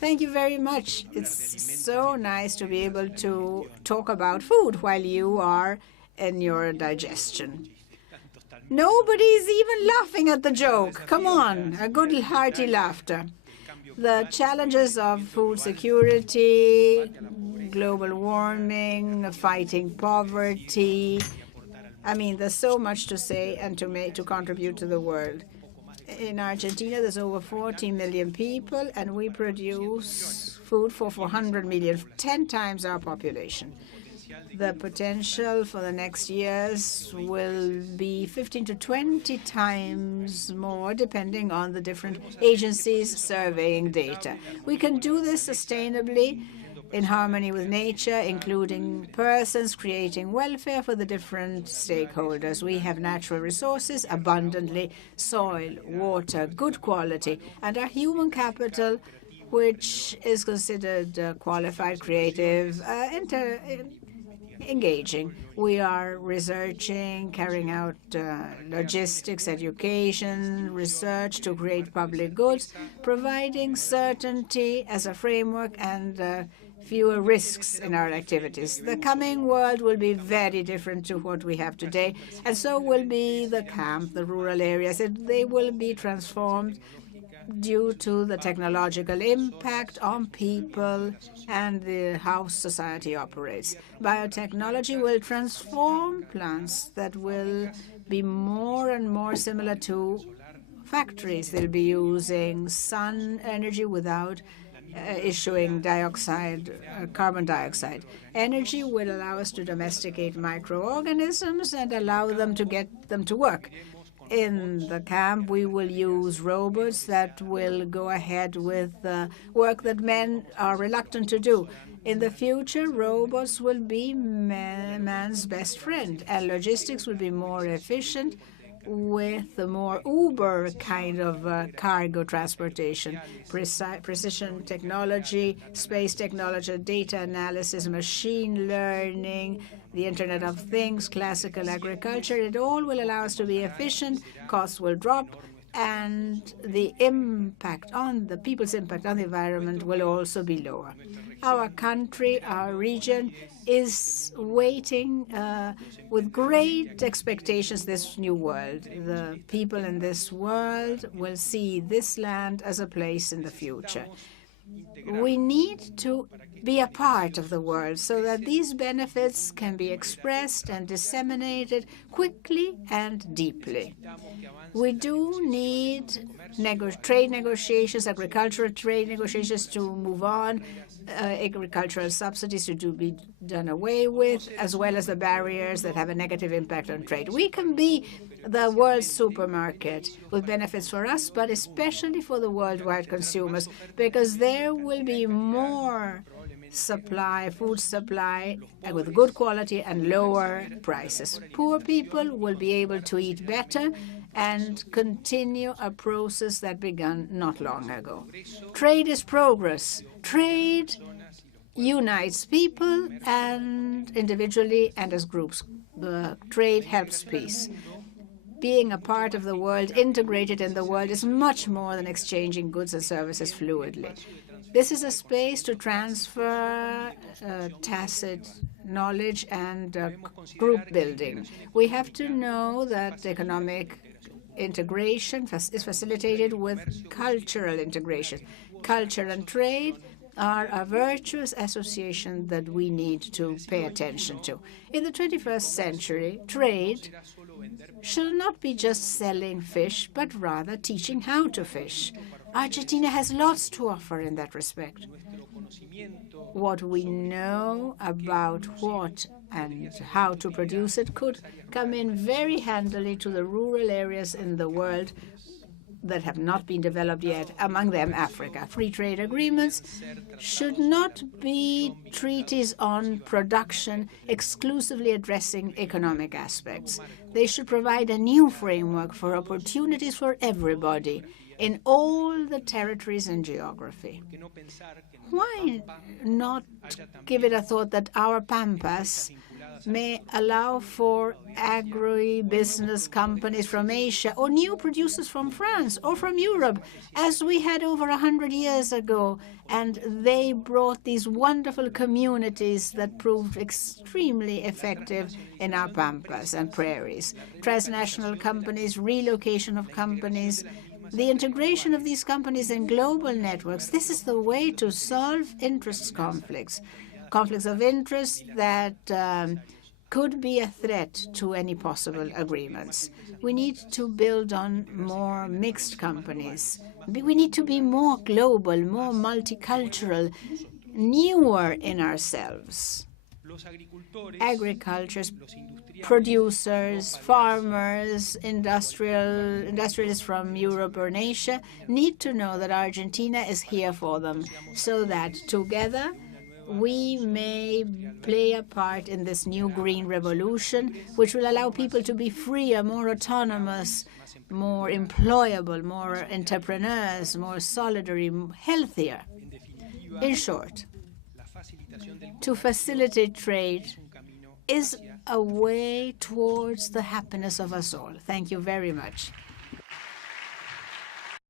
Thank you very much. It's so nice to be able to talk about food while you are in your digestion. Nobody's even laughing at the joke. Come on, a good hearty laughter. The challenges of food security, global warming, fighting poverty. I mean, there's so much to say and to contribute to the world. In Argentina, there's over 40 million people, and we produce food for 400 million, 10 times our population. The potential for the next years will be 15 to 20 times more, depending on the different agencies surveying data. We can do this sustainably in harmony with nature, including persons, creating welfare for the different stakeholders. We have natural resources abundantly, soil, water, good quality, and our human capital, which is considered qualified, creative, engaging. We are researching, carrying out logistics, education, research to create public goods, providing certainty as a framework and fewer risks in our activities. The coming world will be very different to what we have today, and so will be the camp, the rural areas. They will be transformed due to the technological impact on people and how society operates. Biotechnology will transform plants that will be more and more similar to factories. They'll be using sun energy without issuing carbon dioxide. Energy will allow us to domesticate microorganisms and allow them to get them to work. In the camp, we will use robots that will go ahead with work that men are reluctant to do. In the future, robots will be man's best friend, and logistics will be more efficient with the more Uber kind of cargo transportation, precision technology, space technology, data analysis, machine learning, the Internet of Things, classical agriculture. It all will allow us to be efficient, costs will drop, and the impact on the people's impact on the environment will also be lower. Our country, our region, is waiting with great expectations this new world. The people in this world will see this land as a place in the future. We need to be a part of the world so that these benefits can be expressed and disseminated quickly and deeply. We do need trade negotiations, agricultural trade negotiations to move on, agricultural subsidies to be done away with, as well as the barriers that have a negative impact on trade. We can be the world's supermarket with benefits for us, but especially for the worldwide consumers, because there will be more food supply with good quality and lower prices. Poor people will be able to eat better and continue a process that began not long ago. Trade is progress. Trade unites people and individually and as groups. The trade helps peace. Being a part of the world, integrated in the world, is much more than exchanging goods and services fluidly. This is a space to transfer tacit knowledge and group building. We have to know that economic integration is facilitated with cultural integration. Culture and trade are a virtuous association that we need to pay attention to. In the 21st century, trade should not be just selling fish, but rather teaching how to fish. Argentina has lots to offer in that respect. What we know about what and how to produce it could come in very handily to the rural areas in the world that have not been developed yet, among them Africa. Free trade agreements should not be treaties on production exclusively addressing economic aspects. They should provide a new framework for opportunities for everybody, in all the territories and geography. Why not give it a thought that our pampas may allow for agribusiness companies from Asia or new producers from France or from Europe, as we had over 100 years ago, and they brought these wonderful communities that proved extremely effective in our pampas and prairies. Transnational companies, relocation of companies, the integration of these companies in global networks. This is the way to solve interest conflicts of interest that could be a threat to any possible agreements. We need to build on more mixed companies. We need to be more global, more multicultural, newer in ourselves. Agriculture, producers, farmers, industrialists from Europe or Asia need to know that Argentina is here for them, so that together we may play a part in this new green revolution, which will allow people to be freer, more autonomous, more employable, more entrepreneurs, more solidary, healthier. In short, to facilitate trade is a way towards the happiness of us all. Thank you very much.